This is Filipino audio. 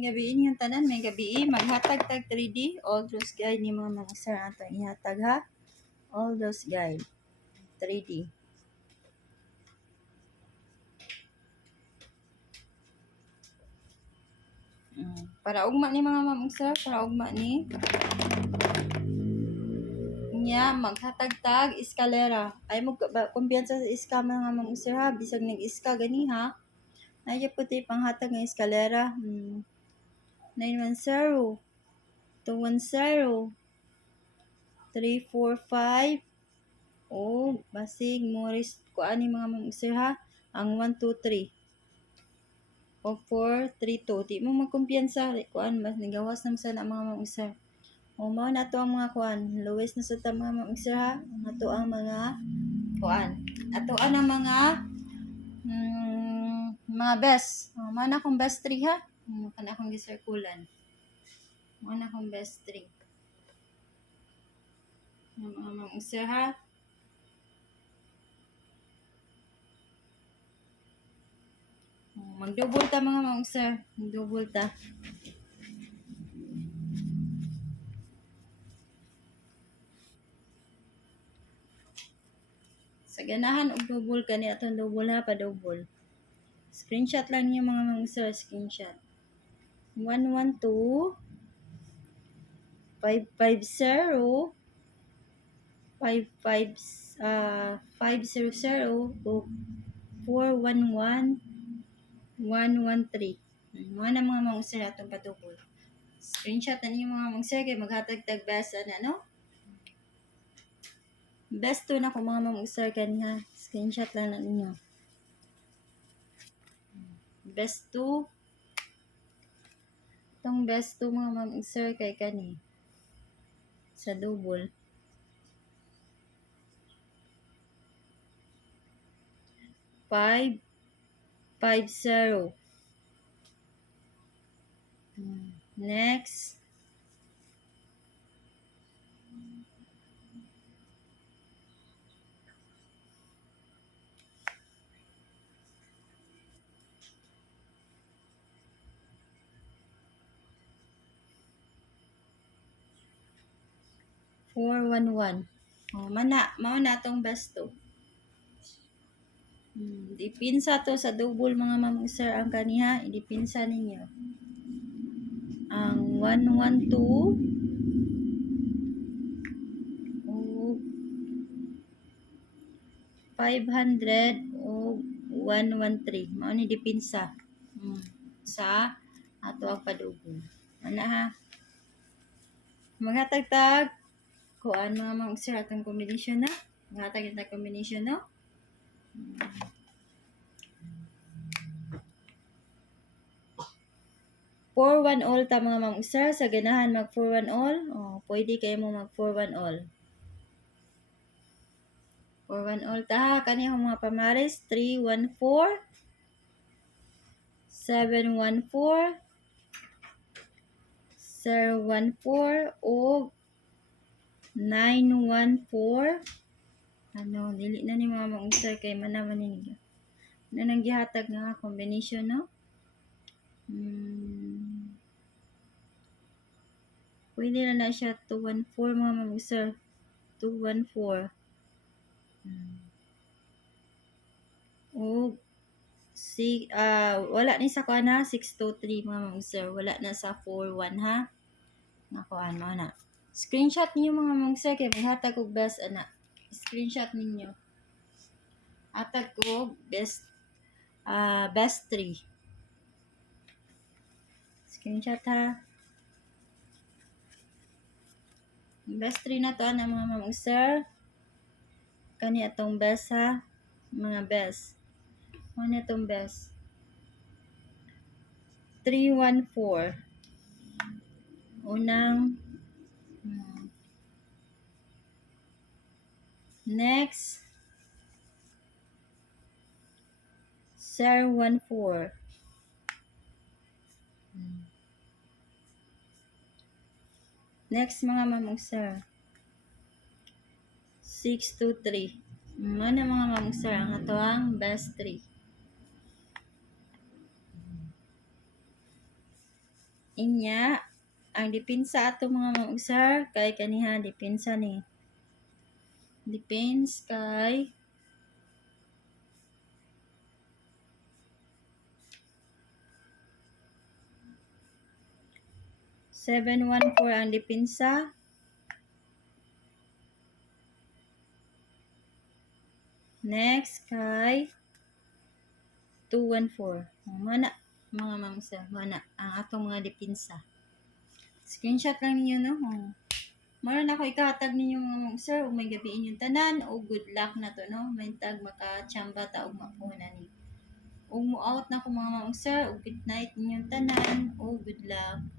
May gabi yung tanan, may gabi maghatag tag 3D. All those guide ni mga sir ato ihatag ha. All those guide 3D. Para ugma ni mga sir, para ugma ni niya maghatag-tag eskalera. Ay mo kumpiyansa sa iska mga sir ha, bisag nag-iska gani ha. Ay puti panghatag ng eskalera. 910 210 345 basig moris ko ani mga sir ha, ang 123 o 432 di mo magkumpiyansa kuan mas nigawas nam sana mga sir. Mao na to ang mga kuan, lowest na sa ta mga sir ha. Ato ang mga kuan, ato ang mga best. Mao na akong best 3 ha. Kana akong gisirkulan. Mao na akong best 3. Mga sir ha. Mag-double ta mga sir. Mag-double ta. Sa ganahan og double kani atong double ha, pa double. Screenshot lang niyo mga sir, screenshot. 112 550 500 o 411 113. Mga na mga sir atong patubol. Screenshot na niyo mga sir kay maghatag tag best ano? Best to na ko mga sir kanya. Screenshot lang na ninyo. Best to. Itong best to mga sir kay kani. Sa double. 550. Next. Four, 1, 1. Mao na tong best to. Dipinsa to sa double mga sir ang kaniha, idipinsa ninyo. Ang 112 o 500 o 113. Mao ni dipinsa. Sa ato ang padugol. Ana ha. Maghatag-tag kuan mga sir atong combination na. Maghatag tag combination no. 4-1 all ta mga sir, sa ganahan mag 4-1 all. Pwede kayo mo mag 4-1 all. 4-1 all ta ha. Kani ang mga pamares 3-1-4 7-1-4 0-1-4 o 9-1-4. Dili na ni mga sir kay manaman ninyo. Na nang gihatag nga combination no. Pwede na siya 2-1-4 mga sir. 2-1-4. Wala ni sa kuan ha, 6-2-3 mga sir. Wala na sa 4-1 ha. Nakuan mo na. Screenshot niyo mga sir kay maghatag og best ana. Screenshot ninyo. Hatag ko best 3. Screenshot ha. Best 3 na to na mga sir. Kani atong best ha. Mga best. Ano itong best? 3-1-4. Unang. Next. 0-1-4. Next mga sir. 6-2-3. Ano mga sir ang ato ang best 3. Inya, ang dipinsa ato mga mag-sir, kay kaniha, dipinsa ni. Depends kay 714 ang dipinsa. Next kay 214. Mana mga mamsa, mana ang atong mga dipinsa. Screenshot lang ninyo no. Mara na ko ikahatag ninyo mga mamsa, ug may gabi inyong tanan o good luck na to no. May tag maka-chamba ta og mapuna ni. Ug mo out na ko mga mamsa, ug good night ninyong tanan o good luck.